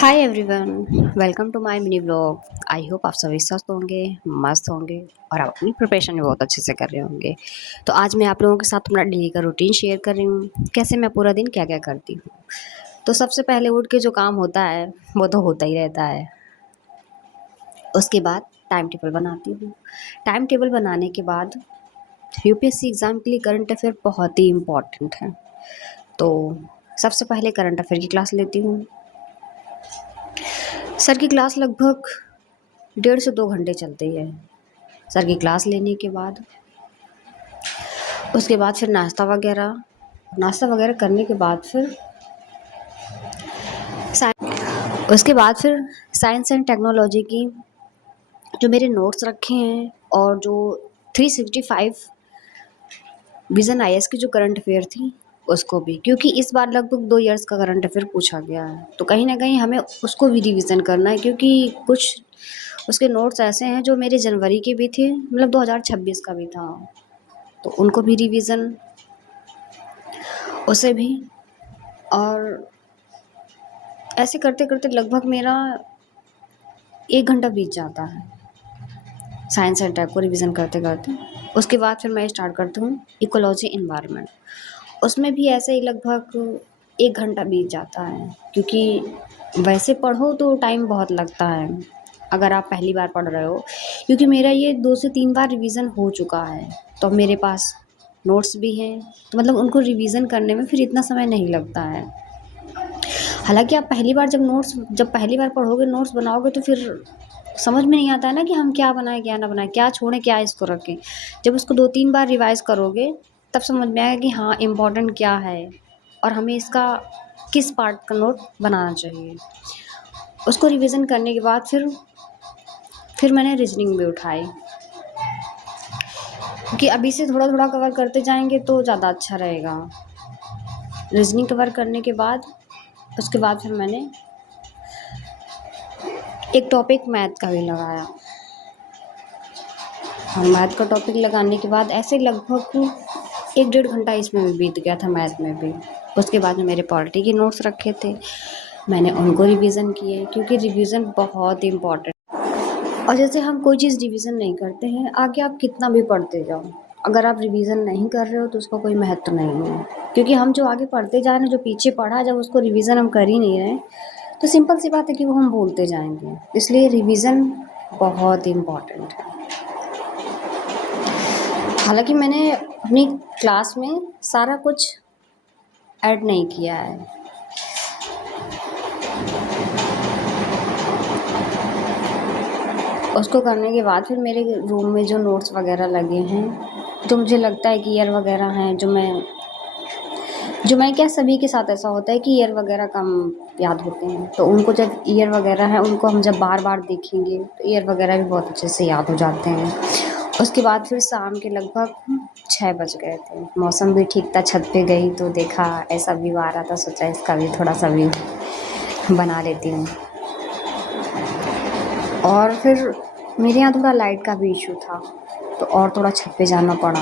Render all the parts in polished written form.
Hi everyone, welcome to my mini vlog. I hope आप सभी स्वस्थ होंगे, मस्त होंगे और आप अपनी प्रिपरेशन भी बहुत अच्छे से कर रहे होंगे। तो आज मैं आप लोगों के साथ अपना डेली का रूटीन शेयर कर रही हूँ, कैसे मैं पूरा दिन क्या क्या करती हूँ। तो सबसे पहले उठ के जो काम होता है वो तो होता ही रहता है। उसके बाद टाइम टेबल बनाती हूँ। टाइम टेबल बनाने के बाद यूपीएससी एग्ज़ाम के लिए करंट अफेयर बहुत ही इम्पॉर्टेंट है। तो सबसे पहले करंट अफेयर की क्लास लेती हूँ। सर की क्लास लगभग 1.5 से 2 घंटे चलती है। सर की क्लास लेने के बाद उसके बाद फिर नाश्ता वगैरह करने के बाद फिर साइंस एंड टेक्नोलॉजी की जो मेरे नोट्स रखे हैं और जो 365 विज़न आईएएस की जो करंट अफेयर थी उसको भी, क्योंकि इस बार लगभग 2 इयर्स का करंट अफेयर पूछा गया है, तो कहीं ना कहीं हमें उसको भी रिवीजन करना है, क्योंकि कुछ उसके नोट्स ऐसे हैं जो मेरे जनवरी के भी थे, मतलब 2026 का भी था, तो उनको भी रिवीजन, उसे भी। और ऐसे करते करते लगभग मेरा 1 घंटा बीत जाता है साइंस एंड टेक को रिवीजन करते करते। उसके बाद फिर मैं स्टार्ट करती हूँ इकोलॉजी इन्वायरमेंट। उसमें भी ऐसे ही लगभग 1 घंटा बीत जाता है, क्योंकि वैसे पढ़ो तो टाइम बहुत लगता है अगर आप पहली बार पढ़ रहे हो, क्योंकि मेरा ये 2 से 3 बार रिवीजन हो चुका है, तो अब मेरे पास नोट्स भी हैं, तो मतलब उनको रिवीजन करने में फिर इतना समय नहीं लगता है। हालाँकि आप जब पहली बार पढ़ोगे, नोट्स बनाओगे, तो फिर समझ में नहीं आता है ना कि हम क्या बनाएँ, क्या ना बनाएँ, क्या छोड़ें, क्या इसको रखें। जब उसको 2-3 बार रिवाइज़ करोगे, तब समझ में आएगा कि हाँ, इम्पोर्टेंट क्या है और हमें इसका किस पार्ट का नोट बनाना चाहिए। उसको रिवीज़न करने के बाद फिर मैंने रीज़निंग भी उठाई, क्योंकि अभी से थोड़ा-थोड़ा कवर करते जाएँगे तो ज़्यादा अच्छा रहेगा। रीज़निंग कवर करने के बाद उसके बाद फिर मैंने एक टॉपिक मैथ का भी लगाया, और मैथ का टॉपिक लगाने के बाद ऐसे लगभग 1 डेढ़ घंटा इसमें भी बीत गया था, मैथ में भी। उसके बाद में मेरे पॉलिटी के नोट्स रखे थे, मैंने उनको रिवीज़न किए, क्योंकि रिवीज़न बहुत इम्पॉर्टेंट। और जैसे हम कोई चीज़ रिवीज़न नहीं करते हैं, आगे आप कितना भी पढ़ते जाओ, अगर आप रिवीज़न नहीं कर रहे हो तो उसका कोई महत्व नहीं है, क्योंकि हम जो आगे पढ़ते जा रहे हैं, जो पीछे पढ़ा है, जब उसको रिवीज़न हम कर ही नहीं रहे, तो सिंपल सी बात है कि वो हम भूलते जाएंगे। इसलिए रिवीज़न बहुत इम्पॉर्टेंट है। हालांकि मैंने अपनी क्लास में सारा कुछ ऐड नहीं किया है। उसको करने के बाद फिर मेरे रूम में जो नोट्स वगैरह लगे हैं, तो मुझे लगता है कि ईयर वगैरह हैं जो मैं क्या, सभी के साथ ऐसा होता है कि ईयर वगैरह कम याद होते हैं, तो उनको जब ईयर वगैरह है, उनको हम जब बार बार देखेंगे तो ईयर वगैरह भी बहुत अच्छे से याद हो जाते हैं। उसके बाद फिर शाम के लगभग 6 बज गए थे, मौसम भी ठीक था, छत पे गई तो देखा ऐसा व्यू आ रहा था, सोचा इसका भी थोड़ा सा व्यू बना लेती हूँ। और फिर मेरे यहाँ थोड़ा लाइट का भी इशू था, तो और थोड़ा छत पे जाना पड़ा।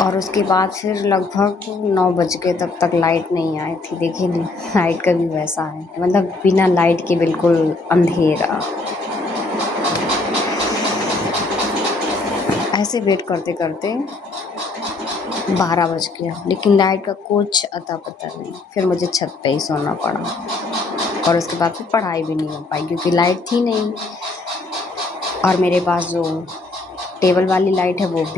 और उसके बाद फिर लगभग 9 बज गए, तब तक लाइट नहीं आई थी। देखिए लाइट का भी वैसा है, मतलब बिना लाइट के बिल्कुल अंधेरा। ऐसे वेट करते करते 12 बज गया, लेकिन लाइट का कुछ अता पता नहीं। फिर मुझे छत पे ही सोना पड़ा, और उसके बाद फिर पढ़ाई भी नहीं हो पाई, क्योंकि लाइट थी नहीं, और मेरे पास जो टेबल वाली लाइट है वो भी